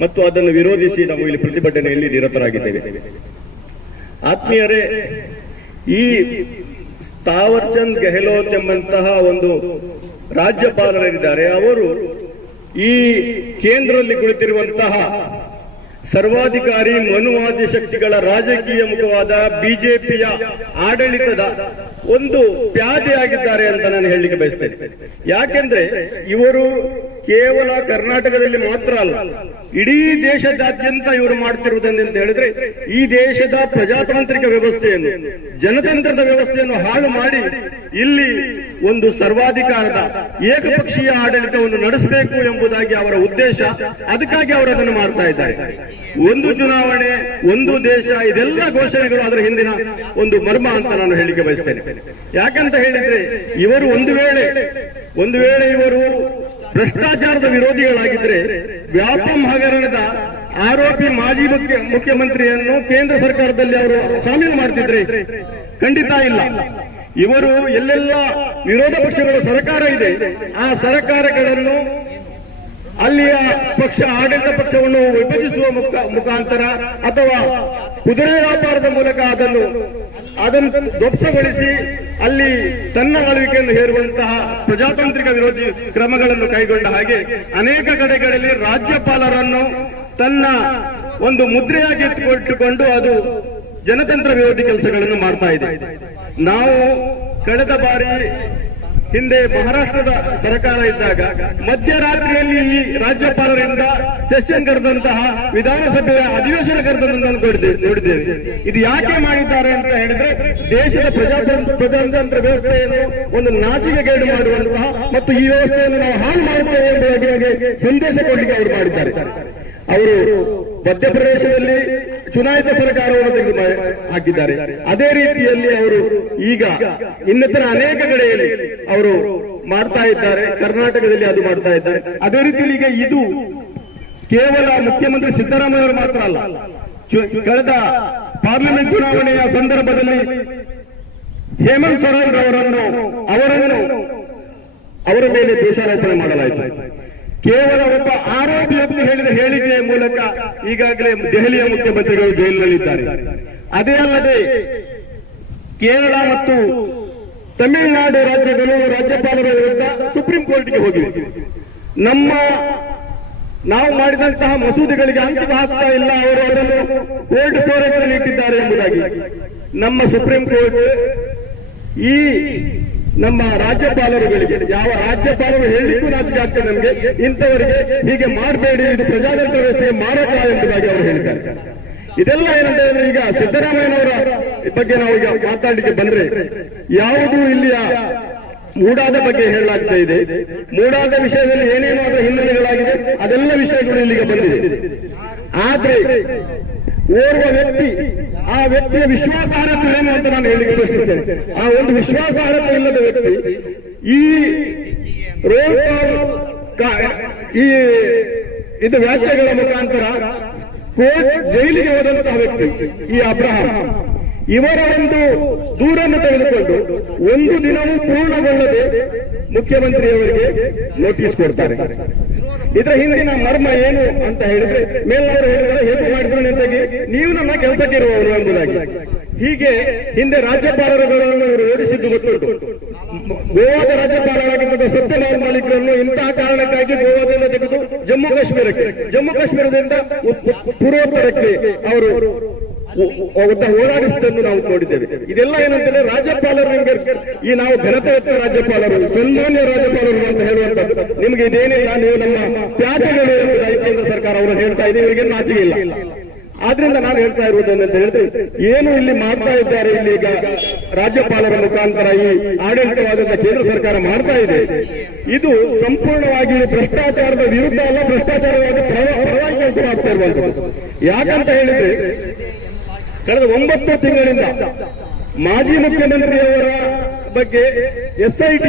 ಮತ್ತು ಅದನ್ನು ವಿರೋಧಿಸಿ ನಾವು ಇಲ್ಲಿ ಪ್ರತಿಭಟನೆಯಲ್ಲಿ ನಿರತರಾಗಿದ್ದೇವೆ. ಆತ್ಮೀಯರೇ, ಈ ತಾವರ್ ಚಂದ್ ಗೆಹ್ಲೋಟ್ ಎಂಬಂತಹ ಒಂದು ರಾಜ್ಯಪಾಲರಿದ್ದಾರೆ. ಅವರು ಈ ಕೇಂದ್ರದಲ್ಲಿ ಕುಳಿತಿರುವಂತಹ ಸರ್ವಾಧಿಕಾರಿ ಮನುವಾದಿ ಶಕ್ತಿಗಳ ರಾಜಕೀಯ ಮುಖವಾದ ಬಿಜೆಪಿಯ ಆಡಳಿತದ ಒಂದು ಪ್ಯಾದೆಯಾಗಿದ್ದಾರೆ ಅಂತ ನಾನು ಹೇಳಲಿಕ್ಕೆ ಬಯಸ್ತೇನೆ. ಯಾಕೆಂದ್ರೆ ಇವರು ಕೇವಲ ಕರ್ನಾಟಕದಲ್ಲಿ ಮಾತ್ರ ಅಲ್ಲ, ಇಡೀ ದೇಶದಾದ್ಯಂತ ಇವರು ಮಾಡ್ತಿರುವುದೆಂತ ಹೇಳಿದ್ರೆ ಈ ದೇಶದ ಪ್ರಜಾತಾಂತ್ರಿಕ ವ್ಯವಸ್ಥೆಯನ್ನು, ಜನತಂತ್ರದ ವ್ಯವಸ್ಥೆಯನ್ನು ಹಾಳು ಮಾಡಿ ಇಲ್ಲಿ ಒಂದು ಸರ್ವಾಧಿಕಾರದ ಏಕಪಕ್ಷೀಯ ಆಡಳಿತವನ್ನು ನಡೆಸಬೇಕು ಎಂಬುದಾಗಿ ಅವರ ಉದ್ದೇಶ. ಅದಕ್ಕಾಗಿ ಅವರು ಅದನ್ನು ಮಾಡ್ತಾ ಇದ್ದಾರೆ. ಒಂದು ಚುನಾವಣೆ, ಒಂದು ದೇಶ, ಇದೆಲ್ಲ ಘೋಷಣೆಗಳು ಅದರ ಹಿಂದಿನ ಒಂದು ಮರ್ಮ ಅಂತ ನಾನು ಹೇಳಿಕೆ ಬಯಸ್ತೇನೆ. ಯಾಕಂತ ಹೇಳಿದ್ರೆ ಇವರು ಒಂದು ವೇಳೆ ಇವರು ಭ್ರಷ್ಟಾಚಾರದ ವಿರೋಧಿಗಳಾಗಿದ್ರೆ ವ್ಯಾಪಂ ಹಗರಣದ ಆರೋಪಿ ಮಾಜಿ ಮುಖ್ಯಮಂತ್ರಿಯನ್ನು ಕೇಂದ್ರ ಸರ್ಕಾರದಲ್ಲಿ ಅವರು ಶಾಮೀಲು ಮಾಡ್ತಿದ್ರೆ? ಖಂಡಿತ ಇಲ್ಲ. ಇವರು ಎಲ್ಲೆಲ್ಲ ವಿರೋಧ ಪಕ್ಷಗಳ ಸರ್ಕಾರ ಇದೆ, ಆ ಸರ್ಕಾರಗಳನ್ನು ಅಲ್ಲಿಯ ಪಕ್ಷ ಆಡಳಿತ ಪಕ್ಷವನ್ನು ವಿಭಜಿಸುವ ಮುಖಾಂತರ ಅಥವಾ ಕುದುರೆ ವ್ಯಾಪಾರದ ಮೂಲಕ ಅದನ್ನು ಧ್ವಂಸಗೊಳಿಸಿ ಅಲ್ಲಿ ತನ್ನ ಆಳ್ವಿಕೆಯನ್ನು ಹೇರುವಂತಹ ಪ್ರಜಾತಾಂತ್ರಿಕ ವಿರೋಧಿ ಕ್ರಮಗಳನ್ನು ಕೈಗೊಂಡ ಹಾಗೆ ಅನೇಕ ಕಡೆಗಳಲ್ಲಿ ರಾಜ್ಯಪಾಲರನ್ನು ತನ್ನ ಒಂದು ಮುದ್ರೆಯಾಗಿ ಇಟ್ಟುಕೊಂಡು ಅದು ಜನತಂತ್ರ ವಿರೋಧಿ ಕೆಲಸಗಳನ್ನು ಮಾಡ್ತಾ ಇದೆ. ನಾವು ಕಳೆದ ಬಾರಿ ಹಿಂದೆ ಮಹಾರಾಷ್ಟ್ರದ ಸರ್ಕಾರ ಇದ್ದಾಗ ಮಧ್ಯರಾತ್ರಿಯಲ್ಲಿ ಈ ರಾಜ್ಯಪಾಲರಿಂದ ಸೆಷನ್ ಕರೆದಂತಹ ವಿಧಾನಸಭೆಯ ಅಧಿವೇಶನ ಕರೆದಂತ ನೋಡಿದ್ದೇವೆ. ಇದು ಯಾಕೆ ಮಾಡಿದ್ದಾರೆ ಅಂತ ಹೇಳಿದ್ರೆ ದೇಶದ ಪ್ರಜಾತಂತ್ರ ವ್ಯವಸ್ಥೆಯನ್ನು ಒಂದು ನಾಚಿಕೆಗೇಡು ಮಾಡುವಂತಹ ಮತ್ತು ಈ ವ್ಯವಸ್ಥೆಯನ್ನು ನಾವು ಹಾಳು ಮಾಡುತ್ತೇವೆ ಎಂಬುದಾಗಿ ಸಂದೇಶ ಕೊಡಲಿಕ್ಕೆ ಅವರು ಮಾಡಿದ್ದಾರೆ. ಅವರು ಮಧ್ಯಪ್ರದೇಶದಲ್ಲಿ ಚುನಾಯಿತ ಸರ್ಕಾರವನ್ನು ತೆಗೆದು ಹಾಕಿದ್ದಾರೆ. ಅದೇ ರೀತಿಯಲ್ಲಿ ಅವರು ಈಗ ಇನ್ನಿತರ ಅನೇಕ ಕಡೆಯಲ್ಲಿ ಅವರು ಮಾಡ್ತಾ ಇದ್ದಾರೆ. ಕರ್ನಾಟಕದಲ್ಲಿ ಅದು ಮಾಡ್ತಾ ಇದ್ದಾರೆ. ಅದೇ ರೀತಿಯಲ್ಲಿ ಈಗ ಇದು ಕೇವಲ ಮುಖ್ಯಮಂತ್ರಿ ಸಿದ್ದರಾಮಯ್ಯ ಅವರು ಮಾತ್ರ ಅಲ್ಲ. ಕಳೆದ ಪಾರ್ಲಿಮೆಂಟ್ ಚುನಾವಣೆಯ ಸಂದರ್ಭದಲ್ಲಿ ಹೇಮಂತ್ ಸೊರೇನ್ ಅವರ ಮೇಲೆ ದೋಷಾರೋಪಣೆ ಮಾಡಲಾಯಿತು. ಕೇವಲ ಒಬ್ಬ ಆರೋಪಿ ವ್ಯಕ್ತಿ ಹೇಳಿದ ಹೇಳಿಕೆಯ ಮೂಲಕ ಈಗಾಗಲೇ ದೆಹಲಿಯ ಮುಖ್ಯಮಂತ್ರಿಗಳು ಜೈಲಿನಲ್ಲಿದ್ದಾರೆ. ಅದೇ ಅಲ್ಲದೆ ಕೇರಳ ಮತ್ತು ತಮಿಳುನಾಡು ರಾಜ್ಯಗಳು ರಾಜ್ಯಪಾಲರ ವಿರುದ್ಧ ಸುಪ್ರೀಂ ಕೋರ್ಟ್ಗೆ ಹೋಗಿವೆ. ನಾವು ಮಾಡಿದಂತಹ ಮಸೂದೆಗಳಿಗೆ ಅಂಕಿತ ಹಾಕ್ತಾ ಇಲ್ಲ, ಅವರು ಅದನ್ನು ಕೋಲ್ಡ್ ಸ್ಟೋರೇಜ್ ನಲ್ಲಿ ಇಟ್ಟಿದ್ದಾರೆ ಎಂಬುದಾಗಿ ನಮ್ಮ ಸುಪ್ರೀಂ ಕೋರ್ಟ್ ಈ ನಮ್ಮ ರಾಜ್ಯಪಾಲರುಗಳಿಗೆ, ಯಾವ ರಾಜ್ಯಪಾಲರು ಹೇಳಲಿಕ್ಕೂ ನಾಚಿಕೆ ಆಗ್ತದೆ ನಮಗೆ, ಇಂಥವರಿಗೆ ಹೀಗೆ ಮಾಡಬೇಡಿ, ಇದು ಪ್ರಜಾತಂತ್ರ ವ್ಯವಸ್ಥೆಗೆ ಮಾರಕ ಎಂಬುದಾಗಿ ಅವರು ಹೇಳಿದ್ದಾರೆ. ಇದೆಲ್ಲ ಏನಂತ ಹೇಳಿದ್ರೆ ಈಗ ಸಿದ್ದರಾಮಯ್ಯನವರ ಬಗ್ಗೆ ನಾವು ಈಗ ಮಾತಾಡಲಿಕ್ಕೆ ಬಂದ್ರೆ ಯಾವುದು ಇಲ್ಲಿಯ ಮೂಡಾದ ಬಗ್ಗೆ ಹೇಳಲಾಗ್ತಾ ಇದೆ. ಮೂಡಾದ ವಿಷಯದಲ್ಲಿ ಏನೇನು ಅದರ ಹಿನ್ನೆಲೆಗಳಾಗಿದೆ ಅದೆಲ್ಲ ವಿಷಯಗಳು ಇಲ್ಲಿಗೆ ಬಂದಿದೆ. ಆದ್ರೆ ಓರ್ವ ವ್ಯಕ್ತಿ, ಆ ವ್ಯಕ್ತಿಯ ವಿಶ್ವಾಸಾರ್ಹತೆ ಏನು ಅಂತ ನಾನು ಹೇಳಿಕ್ಕೆ ಪ್ರಶ್ನಿಸ್ತೇನೆ. ಆ ಒಂದು ವಿಶ್ವಾಸಾರ್ಹತೆ ಇಲ್ಲದ ವ್ಯಕ್ತಿ ಈ ರೋಲ್ ಕಾಲ್ ಇದು ವ್ಯಾಖ್ಯೆಗಳ ಮುಖಾಂತರ ಕೋರ್ಟ್ ಜೈಲಿಗೆ ಹೋದಂತಹ ವ್ಯಕ್ತಿ ಈ ಅಬ್ರಹಾಂ, ಇವರ ಒಂದು ದೂರನ್ನು ತೆಗೆದುಕೊಂಡು ಒಂದು ದಿನವೂ ಪೂರ್ಣಗೊಳ್ಳದೆ ಮುಖ್ಯಮಂತ್ರಿಯವರಿಗೆ ನೋಟಿಸ್ ಕೊಡ್ತಾರೆ. ಇದರ ಹಿಂದಿನ ಮರ್ಮ ಏನು ಅಂತ ಹೇಳಿದ್ರೆ ಮೇಲವರು ಹೇಳಿದರೆ ಹೇಗೆ ಮಾಡಿದ್ರು ನಿಂತಾಗಿ ನೀವು ನನ್ನ ಕೆಲಸಕ್ಕೆ ಇರುವವರು ಎಂಬುದಾಗಿ. ಹೀಗೆ ಹಿಂದೆ ರಾಜ್ಯಪಾಲರುಗಳನ್ನು ಇವರು ಓಡಿಸಿದ್ದು ಗೊತ್ತುಂಟು. ಗೋವಾದ ರಾಜ್ಯಪಾಲರಾಗಿದ್ದ ಸತ್ಯಪಾಲ್ ಮಾಲಿಕರನ್ನು ಇಂತಹ ಕಾರಣಕ್ಕಾಗಿ ಗೋವಾದಿಂದ ತೆಗೆದು ಜಮ್ಮು ಕಾಶ್ಮೀರದಿಂದ ಪೂರ್ವೋತ್ತರಕ್ಕೆ ಅವರು ಓಡಾಡಿಸಿದ್ದನ್ನು ನಾವು ನೋಡಿದ್ದೇವೆ. ಇದೆಲ್ಲ ಏನಂತಂದ್ರೆ ರಾಜ್ಯಪಾಲರು ನಿಮಗೆ ಈ ನಾವು ಘನತೆಯುತ್ತ ರಾಜ್ಯಪಾಲರು, ಸನ್ಮಾನ್ಯ ರಾಜ್ಯಪಾಲರು ಅಂತ ಹೇಳುವಂತದ್ದು ನಿಮ್ಗೆ ಇದೇನಿಲ್ಲ, ನೀವು ನಮ್ಮ ತ್ಯಾಗಗಳು ಎಂಬುದಾಗಿ ಕೇಂದ್ರ ಸರ್ಕಾರ ಅವರು ಹೇಳ್ತಾ ಇದೆ. ಇವರಿಗೆ ನಾಚಿಕೆ ಇಲ್ಲ. ಆದ್ರಿಂದ ನಾನು ಹೇಳ್ತಾ ಇರುವುದೇನಂತ ಹೇಳಿದ್ರೆ ಏನು ಇಲ್ಲಿ ಮಾಡ್ತಾ ಇದ್ದಾರೆ, ಇಲ್ಲಿ ಈಗ ರಾಜ್ಯಪಾಲರ ಮುಖಾಂತರ ಈ ಆಡಳಿತವಾದಂತಹ ಕೇಂದ್ರ ಸರ್ಕಾರ ಮಾಡ್ತಾ ಇದೆ, ಇದು ಸಂಪೂರ್ಣವಾಗಿ ಭ್ರಷ್ಟಾಚಾರದ ವಿರುದ್ಧ ಅಲ್ಲ, ಭ್ರಷ್ಟಾಚಾರವಾಗಿ ಪರವಾಗಿ ಕೆಲಸ ಮಾಡ್ತಾ ಇರುವಂತದ್ದು. ಯಾಕಂತ ಹೇಳಿದ್ರೆ ಕಳೆದ 9 ತಿಂಗಳಿಂದ ಮಾಜಿ ಮುಖ್ಯಮಂತ್ರಿಯವರ ಬಗ್ಗೆ SIT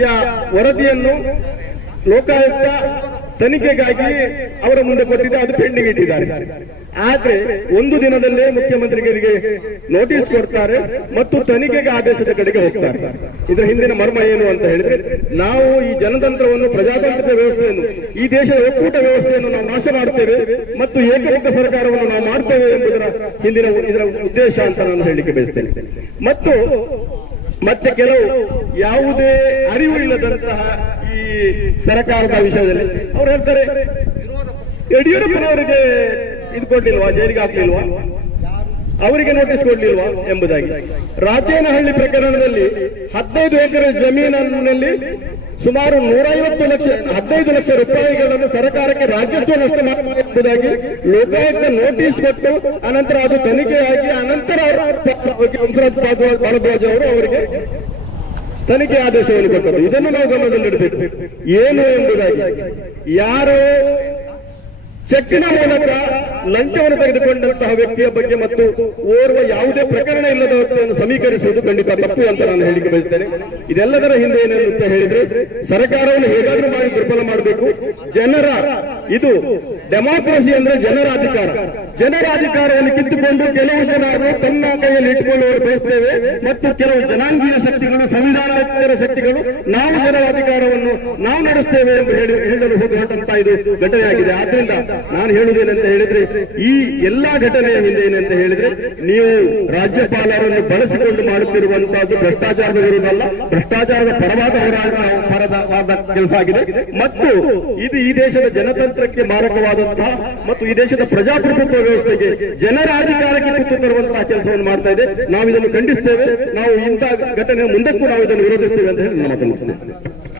ಯ ವರದಿಯನ್ನು ಲೋಕಾಯುಕ್ತ ತನಿಖೆಗಾಗಿ ಅವರ ಮುಂದೆ ಕೊಟ್ಟಿದ್ದೆ, ಅದು ಪೆಂಡಿಂಗ್ ಇಟ್ಟಿದ್ದಾರೆ. ಆದ್ರೆ ಒಂದು ದಿನದಲ್ಲೇ ಮುಖ್ಯಮಂತ್ರಿಗಳಿಗೆ ನೋಟಿಸ್ ಕೊಡ್ತಾರೆ ಮತ್ತು ತನಿಖೆಗೆ ಆದೇಶದ ಕಡೆಗೆ ಹೋಗ್ತಾರೆ. ಇದರ ಹಿಂದಿನ ಮರ್ಮ ಏನು ಅಂತ ಹೇಳಿದ್ರೆ, ನಾವು ಈ ಜನತಂತ್ರವನ್ನು, ಪ್ರಜಾತಾಂತ್ರಿಕ ವ್ಯವಸ್ಥೆಯನ್ನು, ಈ ದೇಶದ ಒಕ್ಕೂಟ ವ್ಯವಸ್ಥೆಯನ್ನು ನಾವು ನಾಶ ಮಾಡ್ತೇವೆ ಮತ್ತು ಏಕಮುಖ ಸರ್ಕಾರವನ್ನು ನಾವು ಮಾಡ್ತೇವೆ ಎಂಬುದರ ಹಿಂದಿನ ಇದರ ಉದ್ದೇಶ ಅಂತ ನಾನು ಹೇಳಲಿಕ್ಕೆ ಬಯಸ್ತೇನೆ. ಮತ್ತು ಮತ್ತೆ ಕೆಲವು ಯಾವುದೇ ಅರಿವು ಇಲ್ಲದಂತಹ ಈ ಸರ್ಕಾರದ ವಿಷಯದಲ್ಲಿ ಅವ್ರು ಹೇಳ್ತಾರೆ, ಯಡಿಯೂರಪ್ಪನವರಿಗೆ ಇದು ಕೊಡ್ಲಿಲ್ವಾ, ಜೈಲಿಗೆ ಹಾಕ್ಲಿಲ್ವಾ, ಅವರಿಗೆ ನೋಟಿಸ್ ಕೊಡ್ಲಿಲ್ವಾ ಎಂಬುದಾಗಿ. ರಾಚೇನಹಳ್ಳಿ ಪ್ರಕರಣದಲ್ಲಿ 15 ಎಕರೆ ಜಮೀನಿನಲ್ಲಿ ಸುಮಾರು 15 ಲಕ್ಷ ರೂಪಾಯಿಗಳನ್ನು ಸರ್ಕಾರಕ್ಕೆ ರಾಜಸ್ವ ನಷ್ಟ ಎಂಬುದಾಗಿ ಲೋಕಾಯುಕ್ತ ನೋಟಿಸ್ ಕೊಟ್ಟು ಅನಂತರ ಅದು ತನಿಖೆಯಾಗಿ ಅನಂತರ ಭಾರದ್ವಾಜ್ ಅವರು ಅವರಿಗೆ ತನಿಖೆ ಆದೇಶವನ್ನು ಕೊಟ್ಟರು. ಇದನ್ನು ನಾವು ಗಮನದಲ್ಲಿಡಬೇಕು. ಏನು ಎಂಬುದಾಗಿ, ಯಾರು ಚೆಕ್ಕಿನ ಮೂಲಕ ಲಂಚವನ್ನು ತೆಗೆದುಕೊಂಡಂತಹ ವ್ಯಕ್ತಿಯ ಬಗ್ಗೆ ಮತ್ತು ಓರ್ವ ಯಾವುದೇ ಪ್ರಕರಣ ಇಲ್ಲದ ವ್ಯಕ್ತಿಯನ್ನು ಸಮೀಕರಿಸುವುದು ಖಂಡಿತ ತಪ್ಪು ಅಂತ ನಾನು ಹೇಳಿಕೆ ಬಯಸ್ತೇನೆ. ಇದೆಲ್ಲದರ ಹಿಂದೆ ಏನೆಂತ ಹೇಳಿದ್ರೆ, ಸರ್ಕಾರವನ್ನು ಹೇಗಾದ್ರೂ ಮಾಡಿ ದುರ್ಬಲ ಮಾಡಬೇಕು. ಜನರ ಇದು ಡೆಮಾಕ್ರಸಿ ಅಂದ್ರೆ ಜನರ ಅಧಿಕಾರ. ಜನರ ಅಧಿಕಾರವನ್ನು ಕಿತ್ತುಕೊಂಡು ಕೆಲವು ಜನರು ತನ್ನ ಕೈಯಲ್ಲಿ ಇಟ್ಟುಕೊಳ್ಳುವರು ಬಯಸ್ತೇವೆ ಮತ್ತು ಕೆಲವು ಜನಾಂಗೀಯ ಶಕ್ತಿಗಳು, ಸಂವಿಧಾನೇತರ ಶಕ್ತಿಗಳು ನಾವು ಜನರ ಅಧಿಕಾರವನ್ನು ನಾವು ನಡೆಸ್ತೇವೆ ಎಂದು ಹೇಳಲು ಹೋಗುವಂತಹ ಇದು ಘಟನೆಯಾಗಿದೆ. ಆದ್ರಿಂದ ನಾನು ಹೇಳುವುದೇನಂತ ಹೇಳಿದ್ರೆ, ಈ ಎಲ್ಲಾ ಘಟನೆಯ ಹಿಂದೆ ಏನಂತ ಹೇಳಿದ್ರೆ, ನೀವು ರಾಜ್ಯಪಾಲರನ್ನು ಬಳಸಿಕೊಂಡು ಮಾಡುತ್ತಿರುವಂತಹದ್ದು ಭ್ರಷ್ಟಾಚಾರದ ವಿರುದ್ಧ ಅಲ್ಲ, ಭ್ರಷ್ಟಾಚಾರದ ಪರವಾದ ಹೋರಾಟದ ಕೆಲಸ ಆಗಿದೆ. ಮತ್ತು ಇದು ಈ ದೇಶದ ಜನತಂತ್ರಕ್ಕೆ ಮಾರಕವಾದಂತಹ ಮತ್ತು ಈ ದೇಶದ ಪ್ರಜಾಪ್ರಭುತ್ವ ವ್ಯವಸ್ಥೆಗೆ, ಜನರ ಅಧಿಕಾರಕ್ಕೆ ಕುತ್ತು ತರುವಂತಹ ಕೆಲಸವನ್ನು ಮಾಡ್ತಾ ಇದೆ. ನಾವು ಇದನ್ನು ಖಂಡಿಸ್ತೇವೆ. ನಾವು ಇಂತಹ ಘಟನೆ ಮುಂದಕ್ಕೂ ನಾವು ಇದನ್ನು ವಿರೋಧಿಸ್ತೇವೆ ಅಂತ ಹೇಳಿ ನಾನು ಮಾತನಾಡ್ತೇನೆ.